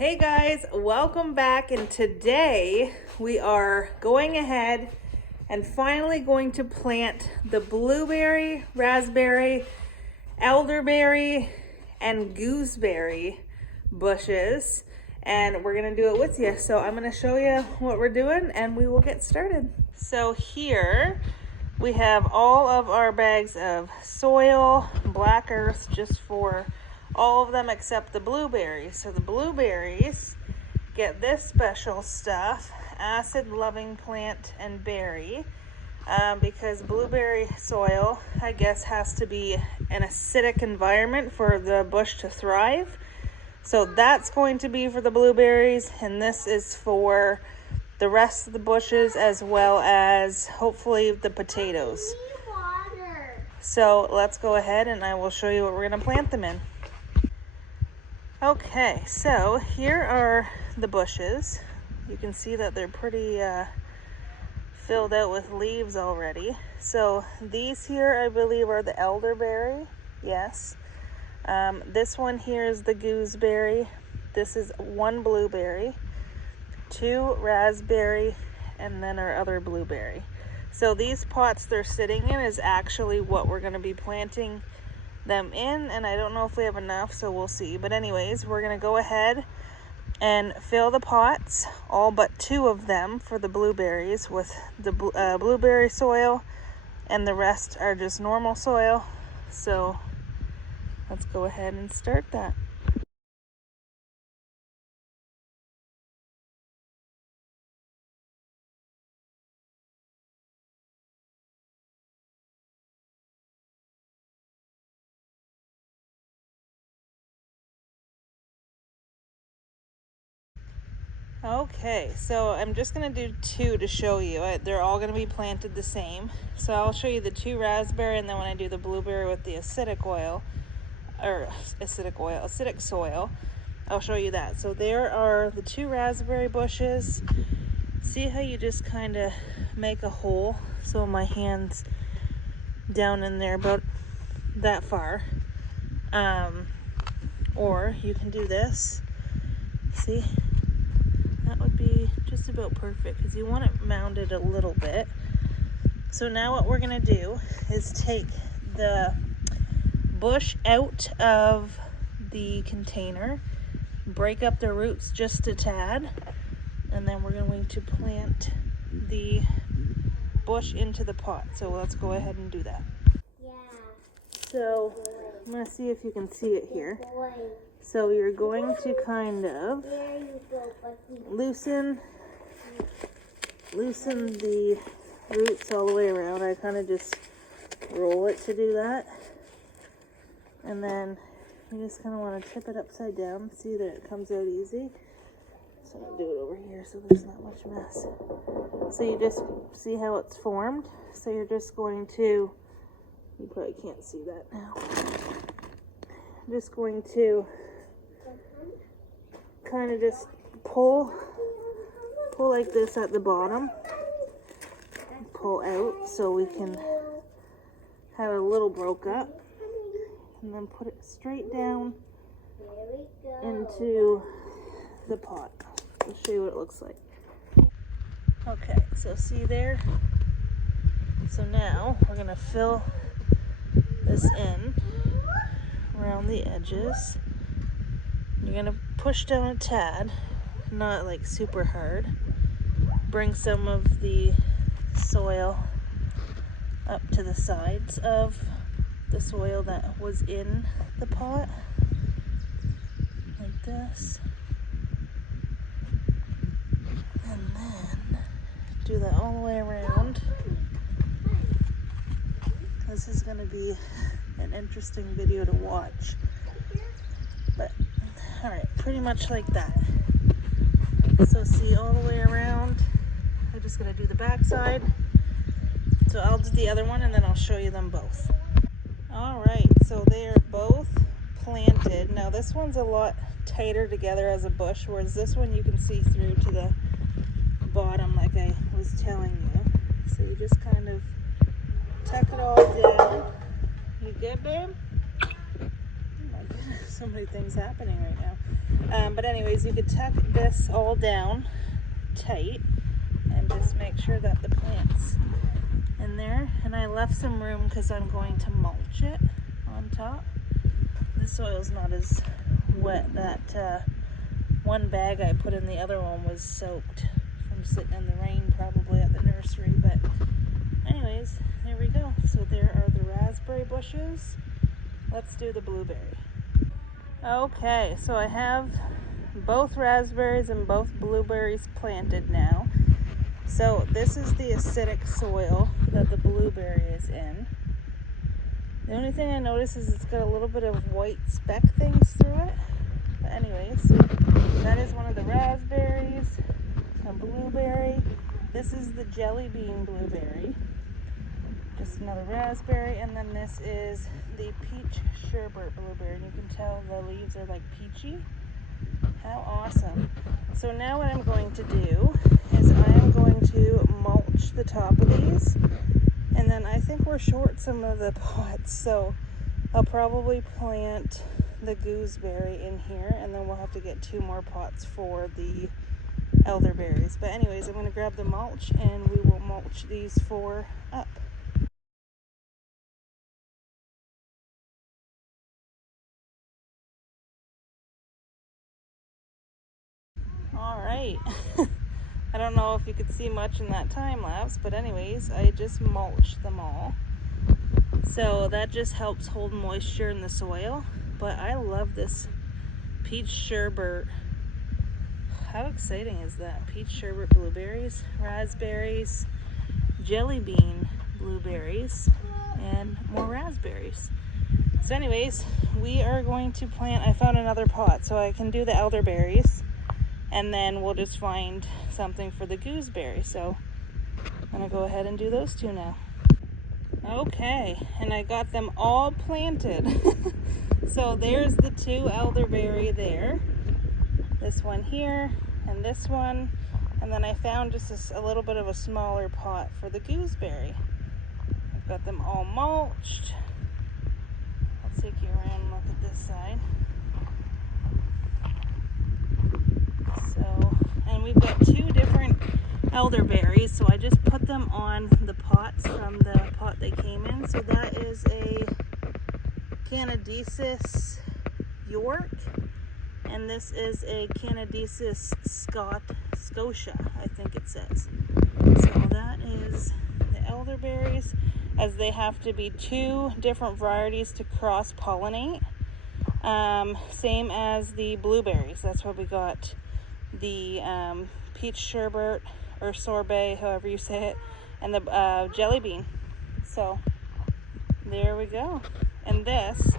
Hey guys, welcome back, and today we are going ahead and finally going to plant the blueberry, raspberry, elderberry, and gooseberry bushes, and we're gonna do it with you. So I'm gonna show you what we're doing and we will get started. So here we have all of our bags of soil, black earth, just for all of them except the blueberries. So the blueberries get this special stuff, acid loving plant and berry, because blueberry soil, I guess, has to be an acidic environment for the bush to thrive. So that's going to be for the blueberries, and this is for the rest of the bushes, as well as hopefully the potatoes. So let's go ahead and I will show you what we're going to plant them in. Okay, so here are the bushes. You can see that they're pretty filled out with leaves already. So these here, I believe, are the elderberry. Yes. This one here is the gooseberry. This is one blueberry, two raspberry, and then our other blueberry. So these pots they're sitting in is actually what we're going to be planting them in, and I don't know if we have enough, so we'll see. But anyways, we're going to go ahead and fill the pots, all but two of them for the blueberries, with the blueberry soil, and the rest are just normal soil. So let's go ahead and start that. Okay, so I'm just going to do two to show you. They're all going to be planted the same. So I'll show you the two raspberry, and then when I do the blueberry with the acidic soil, I'll show you that. So there are the two raspberry bushes. See how you just kind of make a hole? So my hand's down in there about that far. Or you can do this. See? That would be just about perfect because you want it mounded a little bit. So now what we're going to do is take the bush out of the container, break up the roots just a tad, and then we're going to plant the bush into the pot. So let's go ahead and do that. Yeah. So I'm going to see if you can see it here. So you're going to kind of loosen the roots all the way around. I kind of just roll it to do that. And then you just kind of want to tip it upside down. See that it comes out easy. So I'm going to do it over here so there's not much mess. So you just see how it's formed. So you're just going to, you probably can't see that now. I'm just going to kind of just pull like this at the bottom, pull out so we can have it a little broke up, and then put it straight down into the pot. I'll show you what it looks like. Okay, so see there? So now we're gonna fill this in around the edges. You're gonna push down a tad, not like super hard. Bring some of the soil up to the sides of the soil that was in the pot, like this. And then do that all the way around. This is gonna be an interesting video to watch. But all right, pretty much like that. So see, all the way around. I'm just gonna do the back side. So I'll do the other one and then I'll show you them both. All right, so they are both planted. Now this one's a lot tighter together as a bush, whereas this one you can see through to the bottom like I was telling you. So you just kind of tuck it all down. You good, babe? Oh my goodness. so many things happening right now. But anyways, you could tuck this all down tight and just make sure that the plant's in there. And I left some room because I'm going to mulch it on top. The soil's not as wet. That one bag I put in the other one was soaked from sitting in the rain probably at the nursery. But anyways, there we go. So there are the raspberry bushes. Let's do the blueberry. Okay, so I have both raspberries and both blueberries planted now. So this is the acidic soil that the blueberry is in. The only thing I notice is it's got a little bit of white speck things through it. But anyways, that is one of the raspberries, a blueberry. This is the jelly bean blueberry. Just another raspberry, and then this is the peach sherbet blueberry. And you can tell the leaves are like peachy. How awesome. So now what I'm going to do is I am going to mulch the top of these, and then I think we're short some of the pots, so I'll probably plant the gooseberry in here, and then we'll have to get 2 more pots for the elderberries. But anyways, I'm going to grab the mulch and we will mulch these 4 up. All right. I don't know if you could see much in that time lapse, but anyways, I just mulched them all. So that just helps hold moisture in the soil. But I love this peach sherbet. How exciting is that? Peach sherbet blueberries, raspberries, jelly bean blueberries, and more raspberries. So anyways, we are going to plant, I found another pot so I can do the elderberries, and then we'll just find something for the gooseberry. So I'm gonna go ahead and do those 2 now. Okay, and I got them all planted. So there's the 2 elderberry there. This one here and this one. And then I found just a little bit of a smaller pot for the gooseberry. I've got them all mulched. I'll take you around and look at this side. So, and we've got 2 different elderberries, so I just put them on the pots from the pot they came in. So that is a Canadensis York, and this is a Canadensis Scotia, I think it says. So that is the elderberries, as they have to be 2 different varieties to cross-pollinate. Same as the blueberries. That's why we got the peach sherbet or sorbet, however you say it, and the jelly bean. So there we go. And this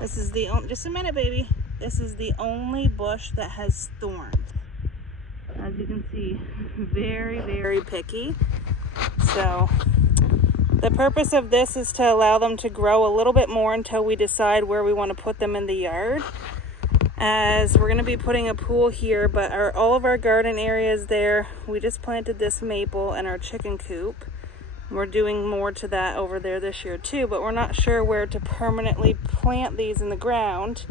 is the only, just a minute baby, this is the only bush that has thorns. As you can see, very, very picky. So the purpose of this is to allow them to grow a little bit more until we decide where we want to put them in the yard. As we're going to be putting a pool here, but all of our garden areas there, we just planted this maple and our chicken coop. We're doing more to that over there this year too, but we're not sure where to permanently plant these in the ground.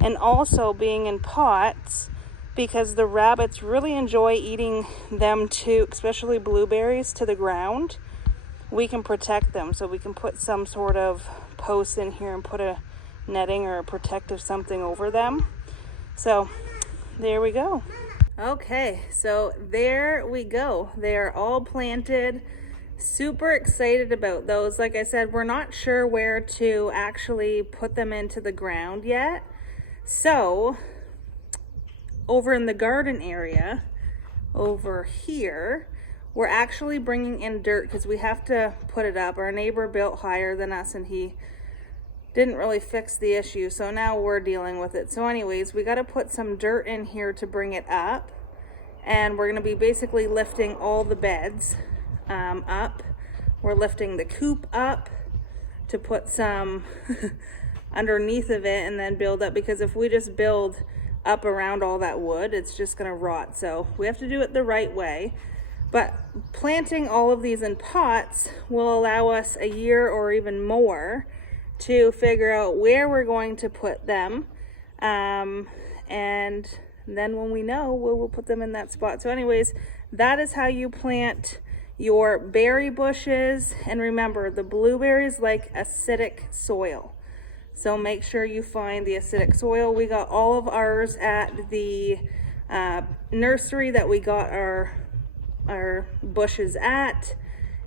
And also being in pots, because the rabbits really enjoy eating them too, especially blueberries, to the ground. We can protect them, so we can put some sort of post in here and put a netting or a protective something over them. So there we go. Okay, so there we go. They are all planted. Super excited about those. Like I said, we're not sure where to actually put them into the ground yet. So over in the garden area over here, we're actually bringing in dirt because we have to put it up. Our neighbor built higher than us and he didn't really fix the issue, so now we're dealing with it. So anyways, we got to put some dirt in here to bring it up, and we're going to be basically lifting all the beds up. We're lifting the coop up to put some underneath of it and then build up, because if we just build up around all that wood, it's just going to rot. So we have to do it the right way. But planting all of these in pots will allow us a year or even more to figure out where we're going to put them. And then when we know, we'll put them in that spot. So anyways, that is how you plant your berry bushes. And remember, the blueberries like acidic soil. So make sure you find the acidic soil. We got all of ours at the nursery that we got our bushes at.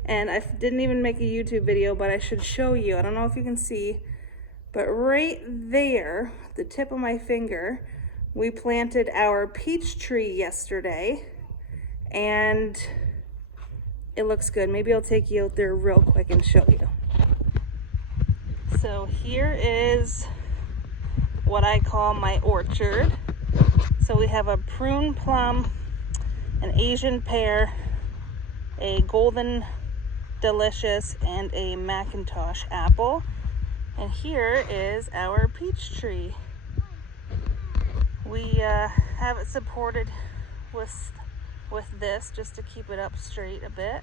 And I didn't even make a YouTube video, but I should show you. I don't know if you can see, but right there, the tip of my finger, we planted our peach tree yesterday, and it looks good. Maybe I'll take you out there real quick and show you. So here is what I call my orchard. So we have a prune plum, an Asian pear, a golden delicious, and a Macintosh apple. And here is our peach tree. We have it supported with this just to keep it up straight a bit.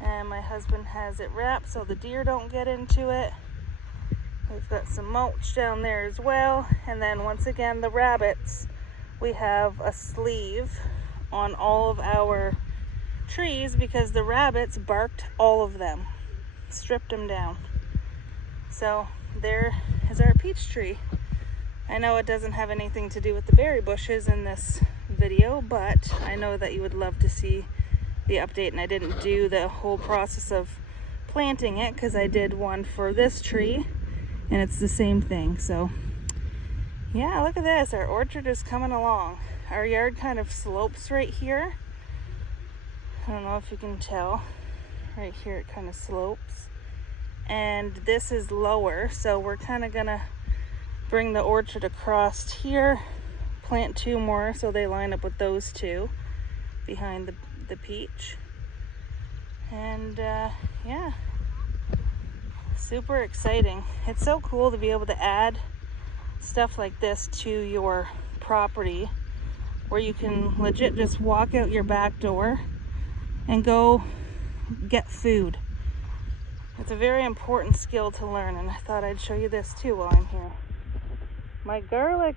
And my husband has it wrapped so the deer don't get into it. We've got some mulch down there as well. And then once again, the rabbits, we have a sleeve on all of our trees because the rabbits barked all of them, stripped them down. So there is our peach tree. I know it doesn't have anything to do with the berry bushes in this video, but I know that you would love to see the update, and I didn't do the whole process of planting it because I did one for this tree and it's the same thing. So yeah, look at this, our orchard is coming along. Our yard kind of slopes right here. I don't know if you can tell. Right here it kind of slopes. And this is lower, so we're kind of gonna bring the orchard across here, plant 2 more so they line up with those 2 behind the peach. And yeah, super exciting. It's so cool to be able to add stuff like this to your property where you can legit just walk out your back door and go get food. It's a very important skill to learn, and I thought I'd show you this too while I'm here. My garlic,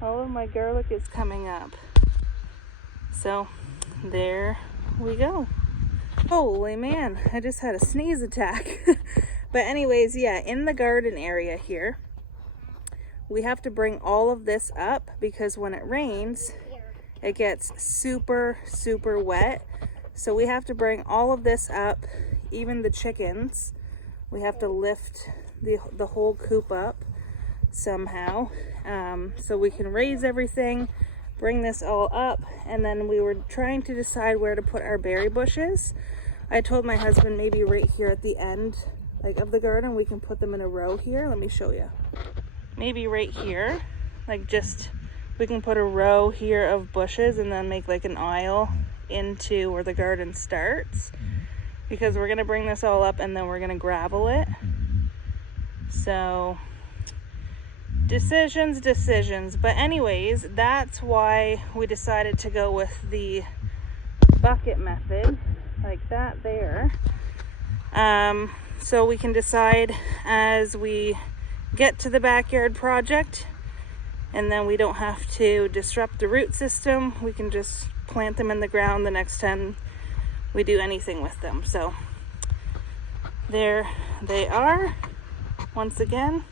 all of my garlic is coming up. So there we go. Holy man, I just had a sneeze attack. But anyways, yeah, in the garden area here, we have to bring all of this up because when it rains, it gets super, super wet. So we have to bring all of this up, even the chickens. We have to lift the whole coop up somehow, so we can raise everything, bring this all up. And then we were trying to decide where to put our berry bushes. I told my husband maybe right here at the end, like of the garden, we can put them in a row here. Let me show you. Maybe right here, like just, we can put a row here of bushes and then make like an aisle into where the garden starts, because we're gonna bring this all up and then we're gonna gravel it. So decisions. But anyways, that's why we decided to go with the bucket method, like that there. So we can decide as we get to the backyard project, and then we don't have to disrupt the root system. We can just plant them in the ground the next time we do anything with them. So there they are once again,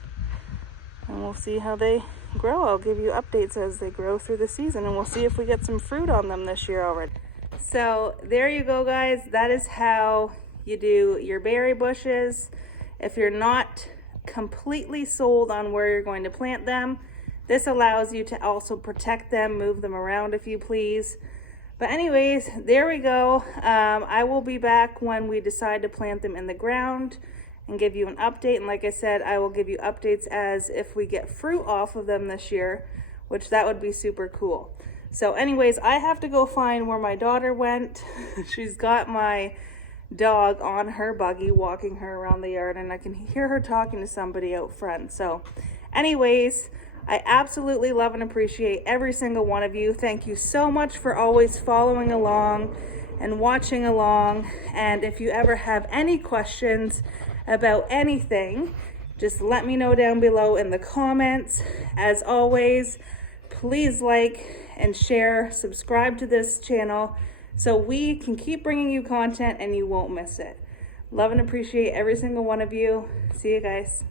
and we'll see how they grow. I'll give you updates as they grow through the season, and we'll see if we get some fruit on them this year already. So there you go, guys. That is how you do your berry bushes. If you're not completely sold on where you're going to plant them, this allows you to also protect them, move them around if you please. But anyways, there we go. I will be back when we decide to plant them in the ground and give you an update. And like I said, I will give you updates as if we get fruit off of them this year, which that would be super cool. So anyways, I have to go find where my daughter went. She's got my dog on her buggy, walking her around the yard, and I can hear her talking to somebody out front. So anyways, I absolutely love and appreciate every single one of you. Thank you so much for always following along and watching along. And if you ever have any questions about anything, just let me know down below in the comments. As always, please like and share, subscribe to this channel so we can keep bringing you content and you won't miss it. Love and appreciate every single one of you. See you guys.